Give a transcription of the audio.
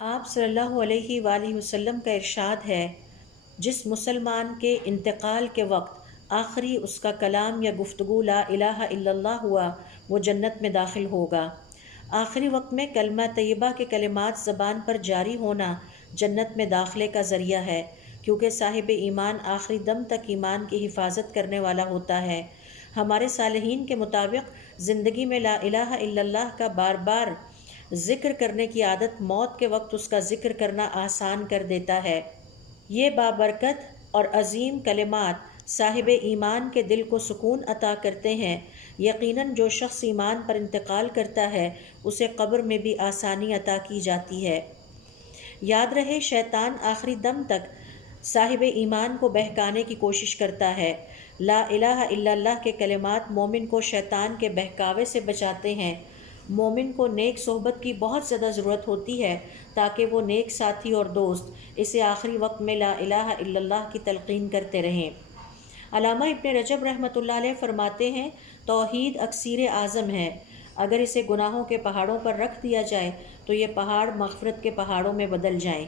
آپ صلی اللہ علیہ وآلہ وسلم کا ارشاد ہے، جس مسلمان کے انتقال کے وقت آخری اس کا کلام یا گفتگو لا الہ الا اللہ ہوا، وہ جنت میں داخل ہوگا۔ آخری وقت میں کلمہ طیبہ کے کلمات زبان پر جاری ہونا جنت میں داخلے کا ذریعہ ہے، کیونکہ صاحب ایمان آخری دم تک ایمان کی حفاظت کرنے والا ہوتا ہے۔ ہمارے صالحین کے مطابق زندگی میں لا الہ الا اللہ کا بار بار ذکر کرنے کی عادت موت کے وقت اس کا ذکر کرنا آسان کر دیتا ہے۔ یہ بابرکت اور عظیم کلمات صاحب ایمان کے دل کو سکون عطا کرتے ہیں۔ یقیناً جو شخص ایمان پر انتقال کرتا ہے اسے قبر میں بھی آسانی عطا کی جاتی ہے۔ یاد رہے، شیطان آخری دم تک صاحب ایمان کو بہکانے کی کوشش کرتا ہے۔ لا الہ الا اللہ کے کلمات مومن کو شیطان کے بہکاوے سے بچاتے ہیں۔ مومن کو نیک صحبت کی بہت زیادہ ضرورت ہوتی ہے تاکہ وہ نیک ساتھی اور دوست اسے آخری وقت میں لا الہ الا اللہ کی تلقین کرتے رہیں۔ علامہ ابن رجب رحمۃ اللہ علیہ فرماتے ہیں، توحید اکسیر اعظم ہے۔ اگر اسے گناہوں کے پہاڑوں پر رکھ دیا جائے تو یہ پہاڑ مغفرت کے پہاڑوں میں بدل جائیں۔